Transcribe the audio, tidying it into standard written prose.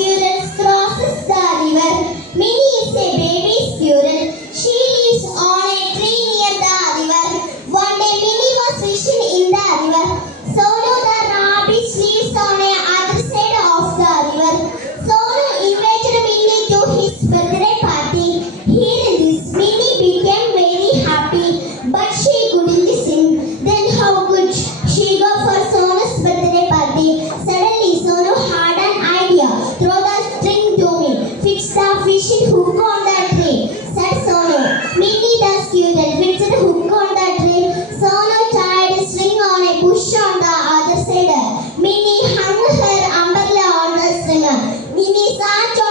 squirrel crosses the river. Minnie is a baby squirrel. She lives on a tree near the river. One day Minnie was fishing in the river. Solo the rabbit lives on the other side of the river. Solo invited Minnie to his birthday party. Hearing this, Minnie became very happy, but she couldn't sing. Then how could she go for Solo's birthday party? Suddenly Solo had an idea. Throw the string to me. Fix the fishing hook on the tree, said Solo. Minnie the squirrel fixed the hook on the tree. Solo tied a string on a bush on the other side. Minnie hung her umbrella on the string. Minnie sat on